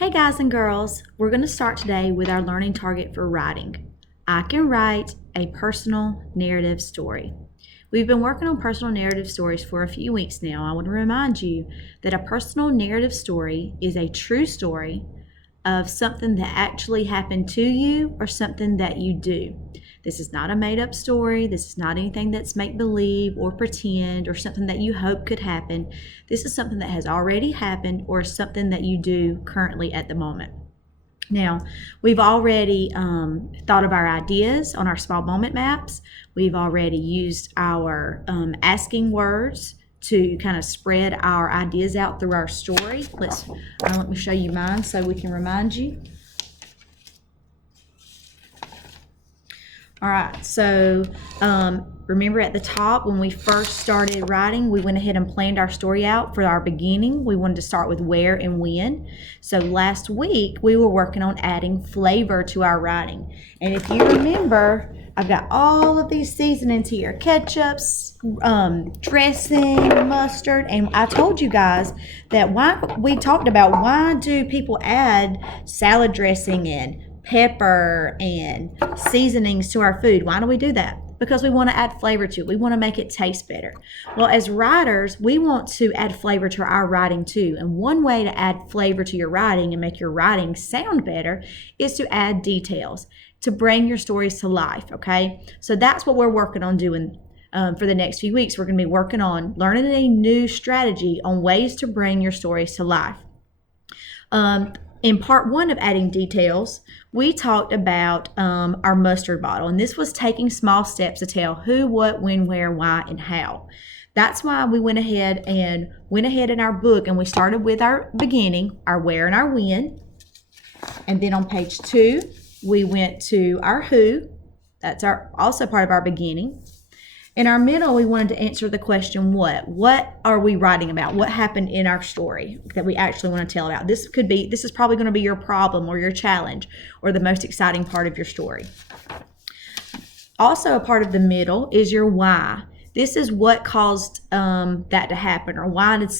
Hey guys and girls, we're going to start today with our learning target for writing. I can write a personal narrative story. We've been working on personal narrative stories for a few weeks now. I want to remind you that a personal narrative story is a true story of something that actually happened to you or something that you do. This is not a made-up story. This is not anything that's make-believe or pretend or something that you hope could happen. This is something that has already happened or something that you do currently at the moment. Now, we've already thought of our ideas on our small moment maps. We've already used our asking words to kind of spread our ideas out through our story. Let me show you mine so we can remind you. All right, so remember at the top when we first started writing, we went ahead and planned our story out for our beginning. We wanted to start with where and when. So last week we were working on adding flavor to our writing. And if you remember, I've got all of these seasonings here: ketchups, dressing, mustard, and I told you guys that we talked about why do people add salad dressing and pepper and seasonings to our food. Why do we do that? Because we want to add flavor to it. We want to make it taste better. Well, as writers, we want to add flavor to our writing too. And one way to add flavor to your writing and make your writing sound better is to add details to bring your stories to life, okay? So that's what we're working on doing for the next few weeks. We're going to be working on learning a new strategy on ways to bring your stories to life. In part one of adding details, we talked about our mustard bottle, and this was taking small steps to tell who, what, when, where, why, and how. That's why we went ahead in our book and we started with our beginning, our where and our when. And then on page 2, we went to our who. That's also part of our beginning. In our middle, we wanted to answer the question, what? What are we writing about? What happened in our story that we actually want to tell about? This is probably going to be your problem or your challenge or the most exciting part of your story. Also a part of the middle is your why. This is what caused that to happen, or why did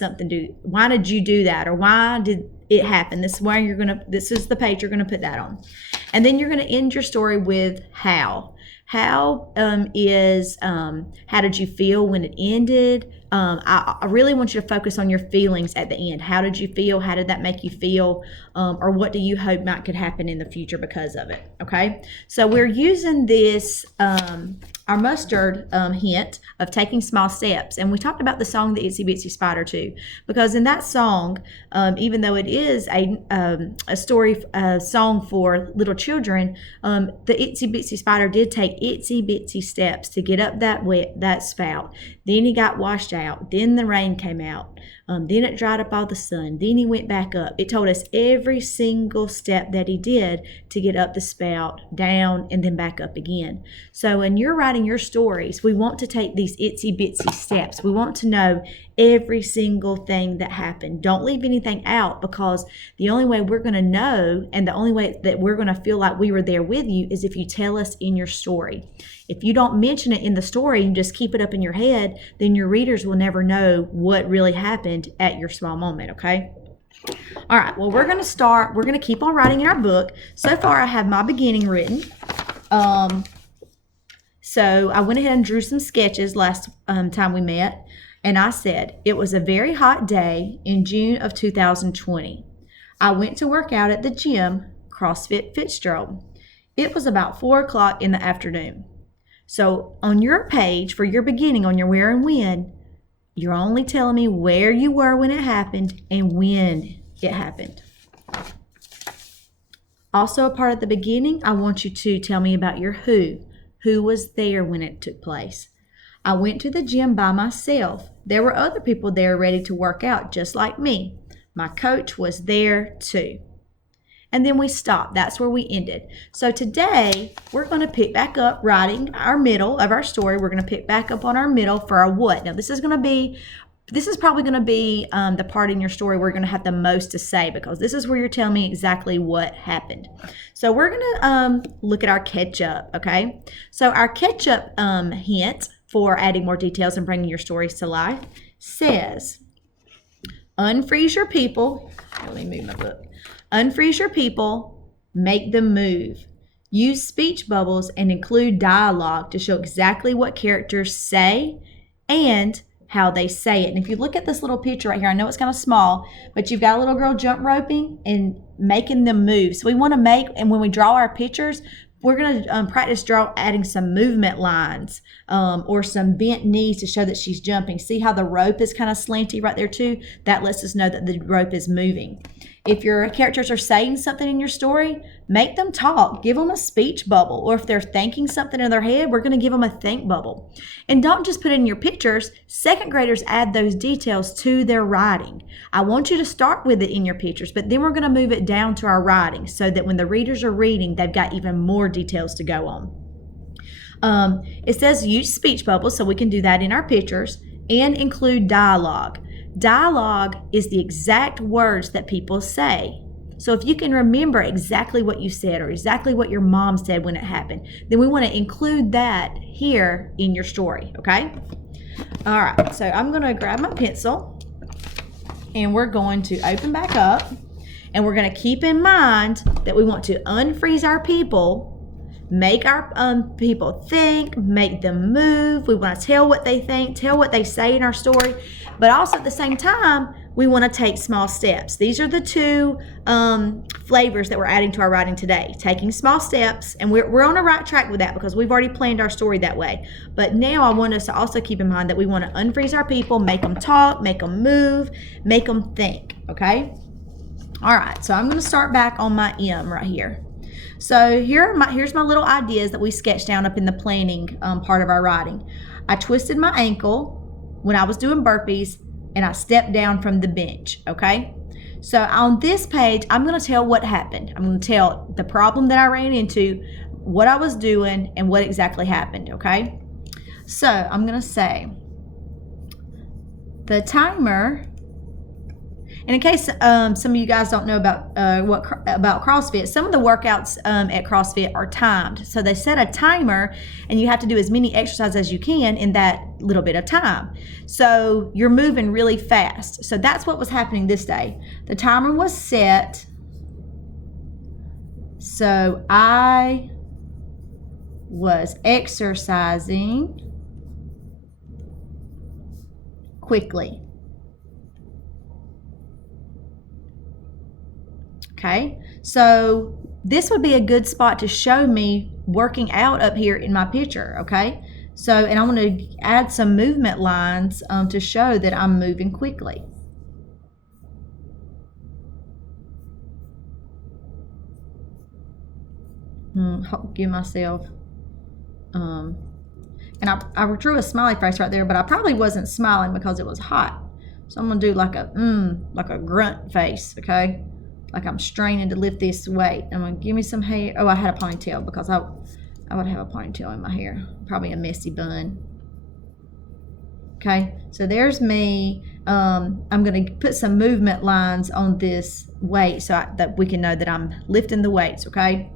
you do that, or why did it happen? This is the page you're going to put that on. And then you're going to end your story with how. How did you feel when it ended? I really want you to focus on your feelings at the end. How did you feel? How did that make you feel? Or what do you hope could happen in the future because of it? Okay, so we're using this our mustard hint of taking small steps, and we talked about the song The Itsy Bitsy Spider too, because in that song, even though it is a story song for little children, the Itsy Bitsy Spider did take itsy bitsy steps to get up that spout. Then he got washed out. Then the rain came out. Then it dried up all the sun. Then he went back up. It told us every single step that he did to get up the spout, down, and then back up again. So when you're writing your stories, we want to take these itsy bitsy steps. We want to know every single thing that happened. Don't leave anything out, because the only way we're going to know and the only way that we're going to feel like we were there with you is if you tell us in your story. If you don't mention it in the story and just keep it up in your head, then your readers will never know what really happened at your small moment, okay? All right, well, we're going to keep on writing in our book. So far, I have my beginning written. So I went ahead and drew some sketches last time we met, and I said, it was a very hot day in June of 2020. I went to work out at the gym, CrossFit Fitzgerald. It was about 4 o'clock in the afternoon. So on your page for your beginning, on your where and when, you're only telling me where you were when it happened and when it happened. Also a part of the beginning, I want you to tell me about your who. Who was there when it took place? I went to the gym by myself. There were other people there ready to work out just like me. My coach was there too. And then we stopped. That's where we ended. So today, we're going to pick back up writing our middle of our story. We're going to pick back up on our middle for our what. Now, this is probably going to be the part in your story where you're going to have the most to say, because this is where you're telling me exactly what happened. So we're going to look at our ketchup, okay? So our ketchup hint for adding more details and bringing your stories to life says, unfreeze your people. Let me move my book. Unfreeze your people, make them move. Use speech bubbles and include dialogue to show exactly what characters say and how they say it. And if you look at this little picture right here, I know it's kind of small, but you've got a little girl jump roping and making them move. So we want to make, and when we draw our pictures, we're going to practice adding some movement lines or some bent knees to show that she's jumping. See how the rope is kind of slanty right there too? That lets us know that the rope is moving. If your characters are saying something in your story, make them talk. Give them a speech bubble. Or if they're thinking something in their head, we're going to give them a think bubble. And don't just put it in your pictures. Second graders add those details to their writing. I want you to start with it in your pictures, but then we're going to move it down to our writing so that when the readers are reading, they've got even more details to go on. It says use speech bubbles, so we can do that in our pictures, and include dialogue. Dialogue is the exact words that people say. So if you can remember exactly what you said or exactly what your mom said when it happened, then we want to include that here in your story, okay? All right, so I'm going to grab my pencil and we're going to open back up, and we're going to keep in mind that we want to unfreeze our people, make our people think, make them move. We want to tell what they think, tell what they say in our story, but also at the same time, we want to take small steps. These are the two flavors that we're adding to our writing today. Taking small steps, and we're on the right track with that because we've already planned our story that way. But now I want us to also keep in mind that we want to unfreeze our people, make them talk, make them move, make them think, okay? All right, so I'm going to start back on my M right here. So here's my little ideas that we sketched down up in the planning part of our writing. I twisted my ankle when I was doing burpees, and I stepped down from the bench, okay? So on this page, I'm going to tell what happened. I'm going to tell the problem that I ran into, what I was doing, and what exactly happened, okay? So I'm going to say the timer. And in case some of you guys don't know about about CrossFit, some of the workouts at CrossFit are timed. So they set a timer, and you have to do as many exercises as you can in that little bit of time. So you're moving really fast. So that's what was happening this day. The timer was set. So I was exercising quickly. Okay, so this would be a good spot to show me working out up here in my picture, okay? So, and I'm going to add some movement lines to show that I'm moving quickly. Give myself, and I drew a smiley face right there, but I probably wasn't smiling because it was hot. So I'm going to do like a grunt face, okay? Like I'm straining to lift this weight. I'm going to give me some hair. Oh, I had a ponytail because I would have a ponytail in my hair. Probably a messy bun. Okay, so there's me. I'm going to put some movement lines on this weight so that we can know that I'm lifting the weights, okay?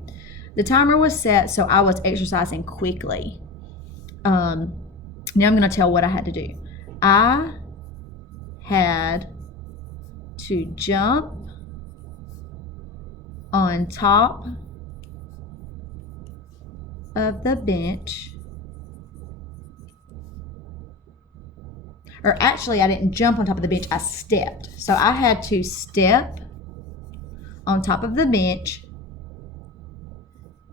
The timer was set, so I was exercising quickly. Now I'm going to tell what I had to do. I had to jump on top of the bench. Or actually, I didn't jump on top of the bench, I stepped. So I had to step on top of the bench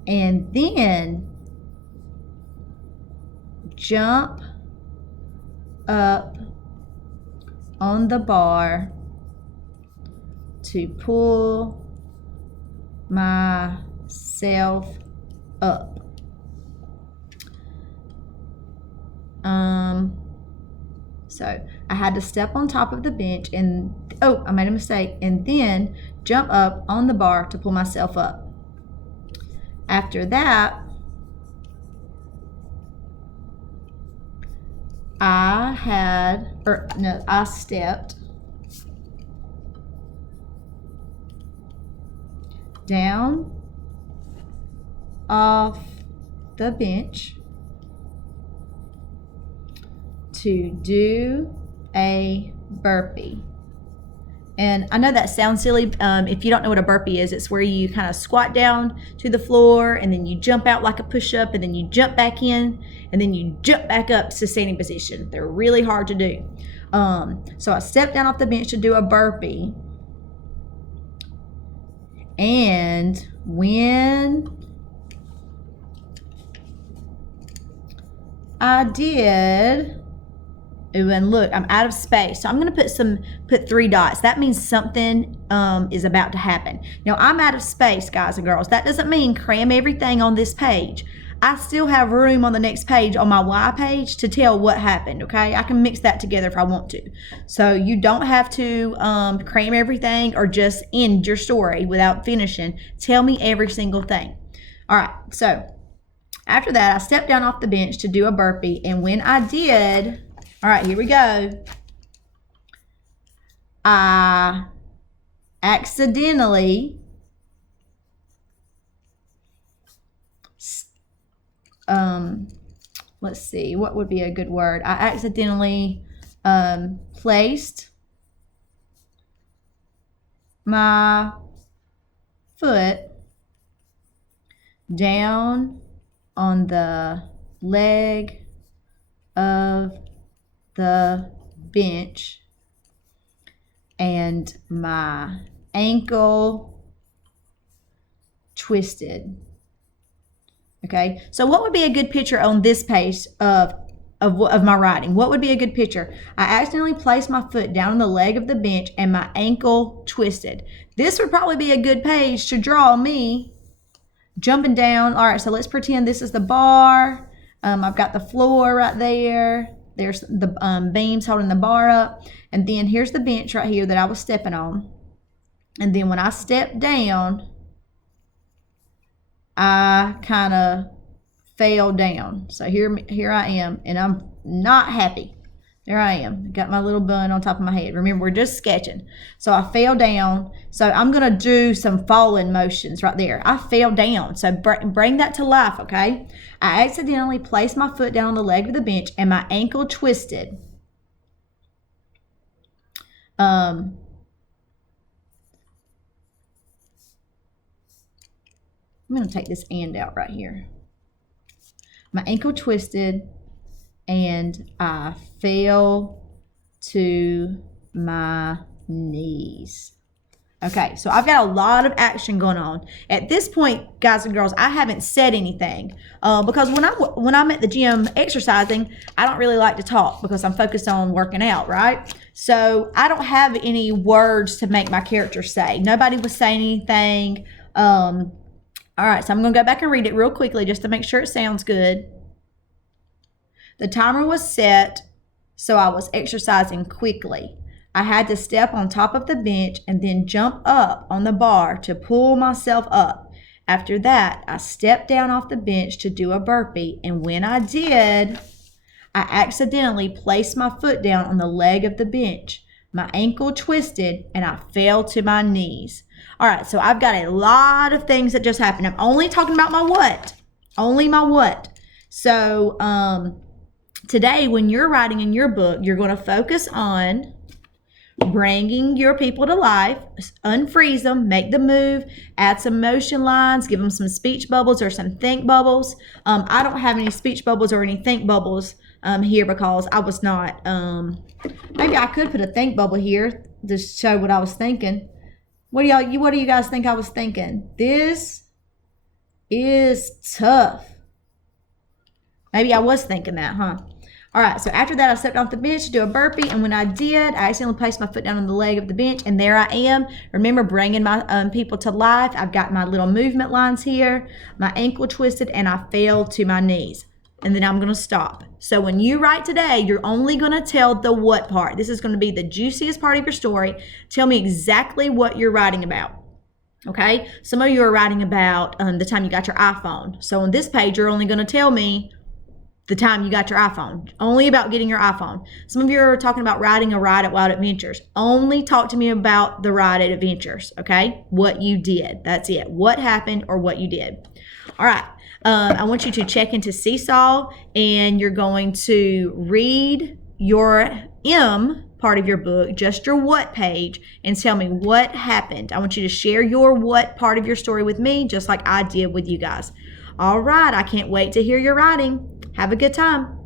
and then jump up on the bar to pull myself up. So I had to step on top of the bench and, oh, I made a mistake, and then jump up on the bar to pull myself up. After that, I stepped down off the bench to do a burpee. And I know that sounds silly. If you don't know what a burpee is, it's where you kind of squat down to the floor and then you jump out like a push-up and then you jump back in and then you jump back up to standing position. They're really hard to do. So I stepped down off the bench to do a burpee. And when I did, ooh, and look, I'm out of space. So I'm gonna put 3 dots. That means something is about to happen. Now I'm out of space, guys and girls. That doesn't mean cram everything on this page. I still have room on the next page, on my Y page, to tell what happened, okay? I can mix that together if I want to. So you don't have to cram everything or just end your story without finishing. Tell me every single thing. All right, so after that, I stepped down off the bench to do a burpee, and when I did, all right, here we go. I accidentally let's see, what would be a good word? I accidentally placed my foot down on the leg of the bench and my ankle twisted. Okay, so what would be a good picture on this page of my writing? What would be a good picture? I accidentally placed my foot down on the leg of the bench and my ankle twisted. This would probably be a good page to draw me jumping down. All right, so let's pretend this is the bar. I've got the floor right there. There's the beams holding the bar up. And then here's the bench right here that I was stepping on. And then when I stepped down, I kind of fell down. So here I am, and I'm not happy. There I am. Got my little bun on top of my head. Remember, we're just sketching. So I fell down. So I'm going to do some falling motions right there. I fell down. So bring that to life, okay? I accidentally placed my foot down on the leg of the bench, and my ankle twisted. I'm going to take this "and" out right here. My ankle twisted and I fell to my knees. Okay, so I've got a lot of action going on. At this point, guys and girls, I haven't said anything because when I'm at the gym exercising, I don't really like to talk because I'm focused on working out, right? So I don't have any words to make my character say. Nobody was saying anything. All right, so I'm going to go back and read it real quickly just to make sure it sounds good. The timer was set, so I was exercising quickly. I had to step on top of the bench and then jump up on the bar to pull myself up. After that, I stepped down off the bench to do a burpee, and when I did, I accidentally placed my foot down on the leg of the bench. My ankle twisted, and I fell to my knees. All right, so I've got a lot of things that just happened. I'm only talking about my what. Only my what. So today, when you're writing in your book, you're going to focus on bringing your people to life, unfreeze them, make them move, add some motion lines, give them some speech bubbles or some think bubbles. I don't have any speech bubbles or any think bubbles here because I was not, maybe I could put a think bubble here to show what I was thinking. What do you guys think I was thinking? This is tough. Maybe I was thinking that, huh? All right, so after that, I stepped off the bench to do a burpee, and when I did, I accidentally placed my foot down on the leg of the bench, and there I am. Remember, bringing my people to life. I've got my little movement lines here. My ankle twisted, and I fell to my knees. And then I'm going to stop. So when you write today, you're only going to tell the what part. This is going to be the juiciest part of your story. Tell me exactly what you're writing about. Okay? Some of you are writing about the time you got your iPhone. So on this page, you're only going to tell me the time you got your iPhone. Only about getting your iPhone. Some of you are talking about riding a ride at Wild Adventures. Only talk to me about the ride at Adventures. Okay? What you did. That's it. What happened or what you did. All right. I want you to check into Seesaw, and you're going to read your M part of your book, just your what page, and tell me what happened. I want you to share your what part of your story with me, just like I did with you guys. All right, I can't wait to hear your writing. Have a good time.